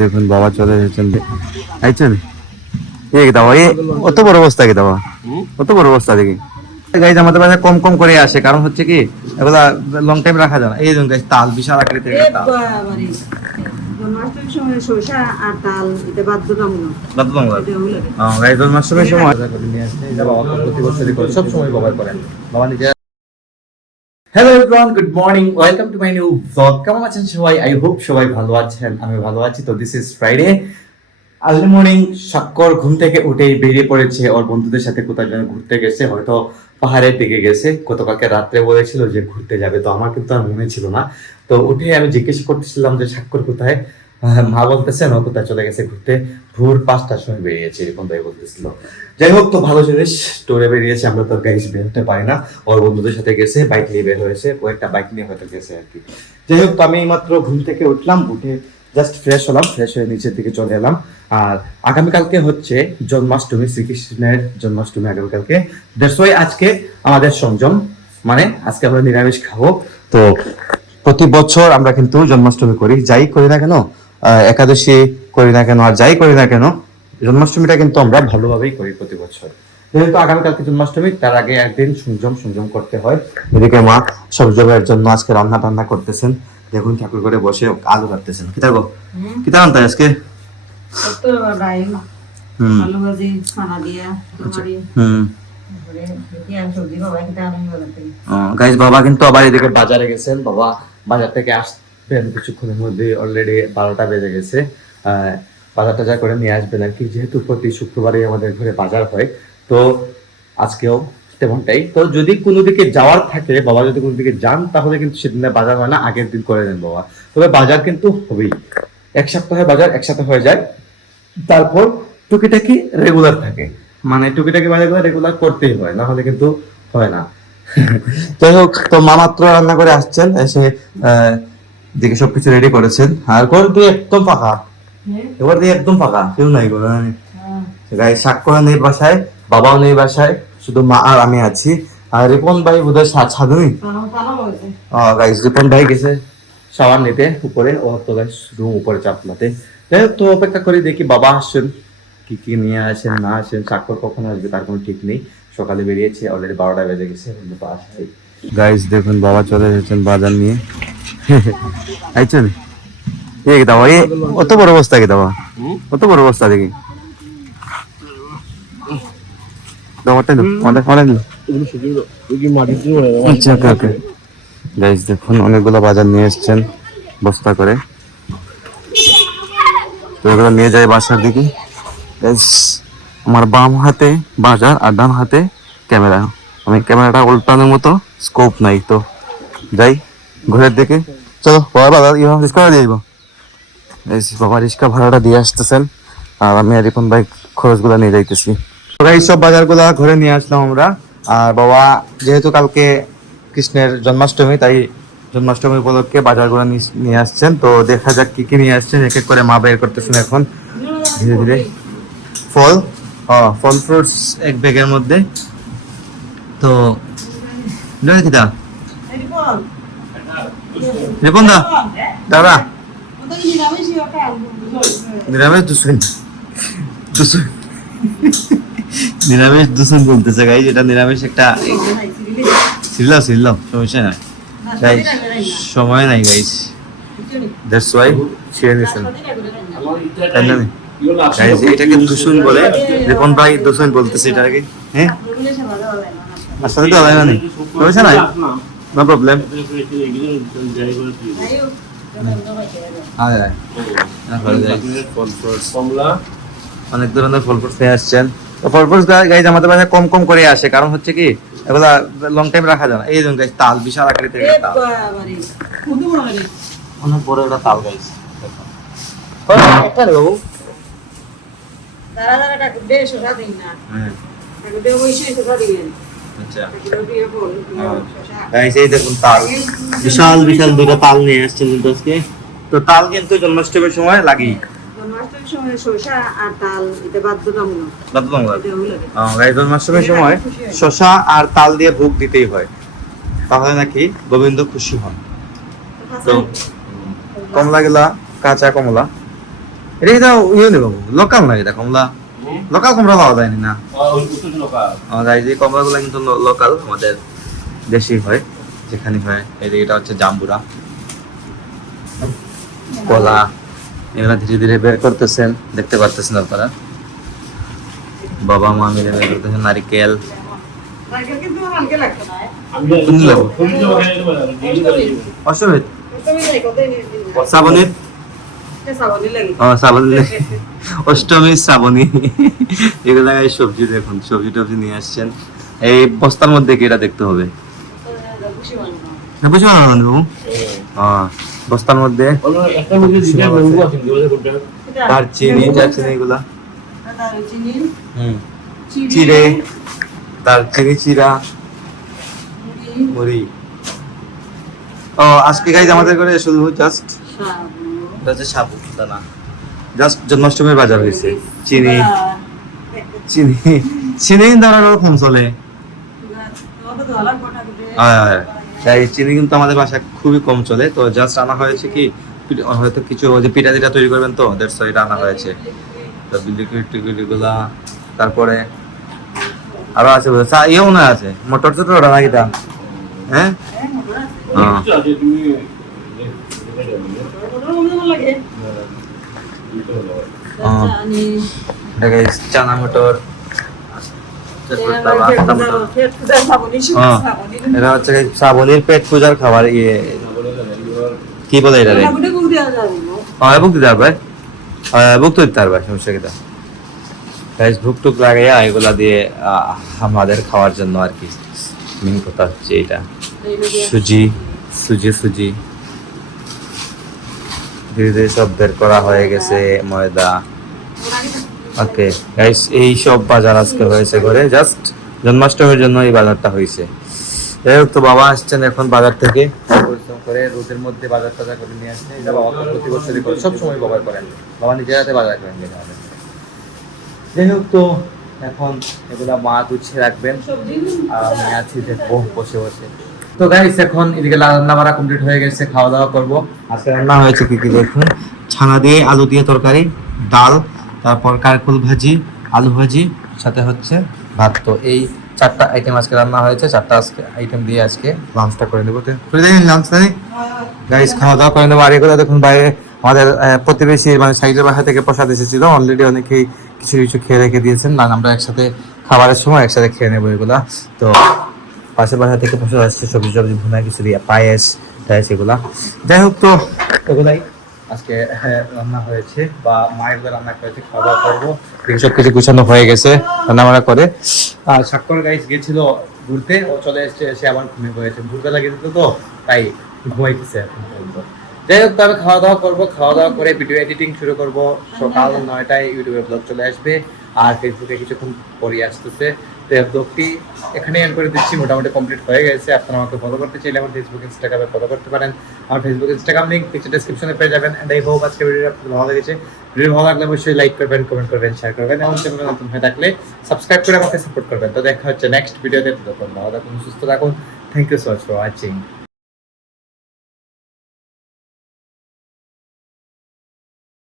দেখুন বাবা চলে এসেছেন আইছেন এই দাও এই অত বড় অবস্থা কি দাও অত বড় অবস্থা দেখি গাইজ আমাদের বাসায় কম কম করে আসে কারণ হচ্ছে কি এগুলা লং টাইম রাখা যায় না এই দেখুন গাইজ তাল বিশাল আকৃতির একটা তাল জন্মাষ্টমীর সময় শসা আর তাল এটা বাধ্যতামূলক গাইজ জন্মাষ্টমীর সময় নিয়ে আসে এই বাবা প্রতি বছরই করে সব সময় ব্যবহার করেন বাবা নিজে। Hello everyone, good morning, welcome to my new blog. কেমন আছেন সবাই? আই হোপ সবাই ভালো আছেন, আমি ভালো আছি। তো this is Friday, early morning. স্বাক্ষর ঘুম থেকে উঠেই বেরিয়ে পড়েছে, ওর বন্ধুদের সাথে কোথায় যেন ঘুরতে গেছে, হয়তো পাহাড়ের দিকে গেছে। গতকালকে রাত্রে বলেছিল যে ঘুরতে যাবে, তো আমার কিন্তু আর মনে ছিল না। তো উঠে আমি জিজ্ঞেস করতেছিলাম যে স্বাক্ষর কোথায়, মা বলতেছেন ও কোথায় চলে গেছে ঘুরতে, ভোর 5টার সময় বেরিয়েছে এরকম তাই বলতেছিল। যাই হোক, তো ভালো জিনিস, ট্যুরে বেরিয়েছে। আমরা তো গাইস বেরোতে পারি না, ওর বন্ধুদের সাথে গেছে, বাইক নিয়ে বের হয়েছে, ও একটা বাইক নিয়ে হয়তো গেছে আর কি। যাই হোক, তো আমি মাত্র ঘুম থেকে উঠলাম, উঠে জাস্ট ফ্রেশ হলাম, ফ্রেশ হয়ে নিচের দিকে চলে এলাম। আর আগামীকালকে হচ্ছে জন্মাষ্টমী, শ্রীকৃষ্ণের জন্মাষ্টমী আগামীকালকে। দ্যাটস ওয়াই আজকে আমাদের সংযম, মানে আজকে আমরা নিরামিষ খাবো। তো প্রতি বছর আমরা কিন্তু জন্মাষ্টমী করি, যাই করি না কেন, একাদশী করি না কেন, আর যাই করি না কেন, জন্মাষ্টমীটা কিন্তু আমরা ভালোভাবেই করি প্রতি বছর। যেহেতু আগামীকালকে জন্মাষ্টমী, তার আগে একদিন সংযম করতে হয়। এদিকে মা সংযমের জন্য আজকে রান্না টান্না করতেছেন। দেখুন ঠাকুর করে বসে আলু কাটতেছেন। কি থাকবো কি থাকুন তাই আজকে গাইস বাবা কিন্তু আবার এদিকে বাজারে গেছেন। বাবা বাজার থেকে আসবেন কিছুক্ষণের মধ্যে, অলরেডি 12টা বেজে গেছে। বাজার টাজার করে নিয়ে আসবেন আর কি, যেহেতু প্রতি শুক্রবারে আমাদের ঘরে বাজার হয়, তো আজকেও তেমনটাই। তো যদি কোনো দিকে যাওয়ার থাকে, বাবা যদি কোনো দিকে যান, তাহলে কিন্তু সেদিনে বাজার হয় না, আগের দিন করে নেন বাবা। তবে বাজার কিন্তু হবেই, এক সপ্তাহে বাজার একসাথে হয়ে যায়। তারপর টুকিটাকি রেগুলার থাকে, মানে টুকিটাকি বাজারগুলো রেগুলার করতেই হয়, না হলে কিন্তু হয় না। যাই হোক, তো মা মাত্র রান্না করে আসছেন, এসে দিকে সবকিছু রেডি করেছেন। আর ঘর দিয়ে একদম ফাঁকা, এবার দিয়ে একদম ফাঁকা, কেউ নাই ঘরে। গাই সাক্ষর নেই বাসায়, বাবাও নেই বাসায়, শুধু মা আর আমি আছি। আর রিপন ভাই বোধহয় ছাদুই, গাইস রিপন ভাই গেছে শাওয়ার নিতে উপরে, ও তো গাইস রুম উপরে চাপলাতে। যাই হোক, তো অপেক্ষা করি দেখি বাবা আসছেন, কি কি নিয়ে আসেন না আসেন। স্বাক্ষর কখন আসবে তার কোনো ঠিক নেই, সকালে বেরিয়েছে, অলরেডি 12টা বেজে গেছে। গাইস দেখুন বাবা চলে এসেছেন বাজার নিয়ে। আইছেন এই দাও এই অত বড় অবস্থা কি দাও, অত বড় অবস্থা দেখি দেখুন অনেকগুলো বাজার নিয়ে এসছেন বস্তা করে, তো এগুলো নিয়ে যায় বাসার দিকে। আমার বাম হাতে বাজার আর ডান হাতে ক্যামেরা, আমি ক্যামেরাটা উল্টানোর মতো স্কোপ নাই, তো যাই ঘরের দিকে। চলো বাবা রিক্সা দিয়ে দিব, বাবা রিক্সা ভাড়াটা দিয়ে আসতেছেন, আর আমি রিপন বাইক খরচগুলো নিয়ে যাইতেছি। এই সব বাজারগুলা ঘরে নিয়ে আসলাম আমরা। আর বাবা যেহেতু কালকে কৃষ্ণের জন্মাষ্টমী, তাই জন্মাষ্টমী উপলক্ষে বাজারগুলো নিয়ে আসছেন। তো দেখা যাক কি কি নিয়ে আসছেন, এক এক করে মা বের করতেছেন এখন ধীরে ধীরে। ফল ফ্রুটস এক ব্যাগের মধ্যে। তো রিপন দা দাদা নিরামিষ দূষণ বলতেছে গাইজ, এটা নিরামিষ একটা ছিল সমস্যা নাই গাইজ, সময় নাই গাইজ, দ্যাটস ওয়াই ছেড়ে নিছেন গাইজ। এটাকে দূষণ বলে, রিপন ভাই দূষণ বলতেছে এটাকে। হ্যাঁ আসলে তো আলাদা নেই, সমস্যা নাই, নো প্রবলেম। অনেক ধরনের ফল ফ্রুটস নিয়ে আসছেন। তো ফল ফ্রুটস গাইজ আমাদের বাসায় কম কম করে আসে, কারণ হচ্ছে কি এগুলা লং টাইম রাখা যায় না। এই দেখুন গাইজ তাল বিশাল আকৃতির একটা তাল, অনেক বড় একটা তাল গাইজ। একটা রে বাবু দেখুন তাল, বিশাল বিশাল দুটো তাল নিয়ে আসছেন কিন্তু আজকে। তো তাল কিন্তু জন্মাষ্টমীর সময় লাগেই, জন্মাষ্টমীর সময় শসা আর তাল দিয়ে ভোগ দিতেই হয়, তাহলে নাকি গোবিন্দ খুশি হন। তো কমলা গেলা, কাঁচা কমলা এটা কিন্তু ইয়ে নেই বাবু, লোকাল নয়, এটা কমলা, লোকাল কমলা পাওয়া যায়নি না। গাইজ এই কমলাগুলো কিন্তু লোকাল, আমাদের দেশি হয়, যেখানে হয়। এই যে এটা হচ্ছে জাম্বুরা, কলা, এগুলা ধীরে ধীরে বের করতেছেন, দেখতে পারতেছেন আপনারা। বাবা মা মিলে বের করতেছেন। নারিকেল, নারকেল কিন্তু হালকা লাগতো না অশ্বমেধ, অষ্টমী লাগে কত শ্রাবণীর, সাবানি লাগে শ্রাবণী, অষ্টমী শ্রাবণী, এগুলা এই সবজি দেখুন, সবজি টবজি নিয়ে আসছেন। এই বস্তার মধ্যে কি এটা দেখতে হবে, বুঝতে পারলাম বাবু। বস্তার মধ্যে দারচিনি, দারচিনি এগুলা, চিড়ে, দারচিনি, চিরা, মুড়ি। ও আজকে গাইজ আমাদের ঘরে শুধু জাস্ট এটা হচ্ছে সাবুদানা, জাস্ট জন্মাষ্টমীর বাজার হয়েছে। চিনি, চিনি, চিনি কিন্তু আমার কম চলে। তাই চিনি কিন্তু আমাদের বাসায় খুবই কম চলে, তো জাস্ট আনা হয়েছে কি হয়তো কিছু যে পিঠা টিঠা তৈরি করবেন, তো দ্যাটস হোয়াই এটা আনা হয়েছে। তো লিকুইড টিকুইড এগুলা, তারপরে আরো আছে ইয়েও না আছে, মোটর চটর ওটা নাকি তা, হ্যাঁ চানা মটর, এটা হচ্ছে শ্রাবণীর পেট পূজার খাবার। ইয়ে কি বলে এটা, বুক দিতে পারবে, বুক তো দিতে পারবে, সমস্যা কি? ভুক টুক লাগাইয়া এগুলা দিয়ে আমাদের খাওয়ার জন্য আর কি। মেন কথা হচ্ছে এটা সুজি, সুজি, সুজি ধীরে ধীরে সব বের করা হয়ে গেছে, ময়দা। ওকে গাইস, এই সব বাজার আজকে হয়েছে ঘরে, জাস্ট জন্মাষ্টমীর জন্য এই বাজারটা হয়েছে। যাই হোক, তো বাবা আসছেন এখন বাজার থেকে, পরিশ্রম করে রোদের মধ্যে বাজার টাজার করে নিয়ে আসছে। এটা বাবা প্রতি বছরই করে, সবসময় বাবা করেন, বাবা নিজের হাতে বাজার করেন। যাই হোক, তো এখন এগুলা মা গুছিয়ে রাখবেন আর আমি আছি দেখবো বসে বসে। তো গাইস, এখন এদিকে রান্না বাড়া কমপ্লিট হয়ে গেছে, খাওয়া দাওয়া করবো। আজকে রান্না হয়েছে কি কি দেখুন, ছানা দিয়ে আলু দিয়ে তরকারি, ডাল, তারপর কারকুল ভাজি, আলু ভাজি, সাথে হচ্ছে ভাত। তো এই 4টা আইটেম আজকে রান্না হয়েছে, 4টা আজকে আইটেম দিয়ে আজকে লাঞ্চটা করে নেবো। লাঞ্চ নেই গাইস, খাওয়া দাওয়া করে নেবো। আর এগুলো দেখুন বাইরে আমাদের প্রতিবেশী মানে সাইডের বাসা থেকে প্রসাদ এসেছিল, অলরেডি অনেকেই কিছু কিছু খেয়ে রেখে দিয়েছেন, না আমরা একসাথে খাবারের সময় একসাথে খেয়ে নেবো এগুলা। তো পাশের বাসা থেকে প্রসাদ আসছে, সবজি সবজি ভুনা, কিছু দিয়ে পায়েস টায়েস এগুলা। যাই হোক, তো এগুলাই আজকে রান্না হয়েছে, বা মায়ের রান্না করেছে, খাওয়া দাওয়া করবো। সব কিছু গুছানো হয়ে গেছে রান্না বান্না করে। আর সাক্ষর গাইস গেছিল ঘুরতে, ও চলে এসছে, এসে আবার ঘুমিয়ে পড়েছে, ভোরবেলা গেছিল তো তাই ঘুমাইতেছে এখন পর্যন্ত। যাই হোক, তবে খাওয়া দাওয়া করবো, খাওয়া দাওয়া করে ভিডিও এডিটিং শুরু করবো। সকাল 9টায় ইউটিউবে ব্লগ চলে আসবে, আর ফেসবুকে কিছুক্ষণ পরে আসতেছে। তো ব্লগটি এখানে এন্ড করে দিচ্ছি, মোটামুটি কমপ্লিট হয়ে গেছে। আপনারা আমাকে ফলো করতে চাইলে আমার ফেসবুক ইনস্টাগ্রামে ফলো করতে পারেন। আমার ফেসবুক ইনস্টাগ্রাম লিঙ্ক নিচে ডেসক্রিপশনে পেয়ে যাবেন। এন্ড আই হোপ আজকে ভিডিওটা আপনাদের ভালো লেগেছে। ভিডিও ভালো লাগলে অবশ্যই লাইক করবেন, কমেন্ট করবেন, শেয়ার করবেন, এবং চ্যানেলে নতুন হয়ে থাকলে সাবস্ক্রাইব করে আমাকে সাপোর্ট করবেন। তো দেখা হচ্ছে নেক্সট ভিডিওতে। ততক্ষণ ভালো থাকুন, সুস্থ থাকুন। Thank you so much for watching.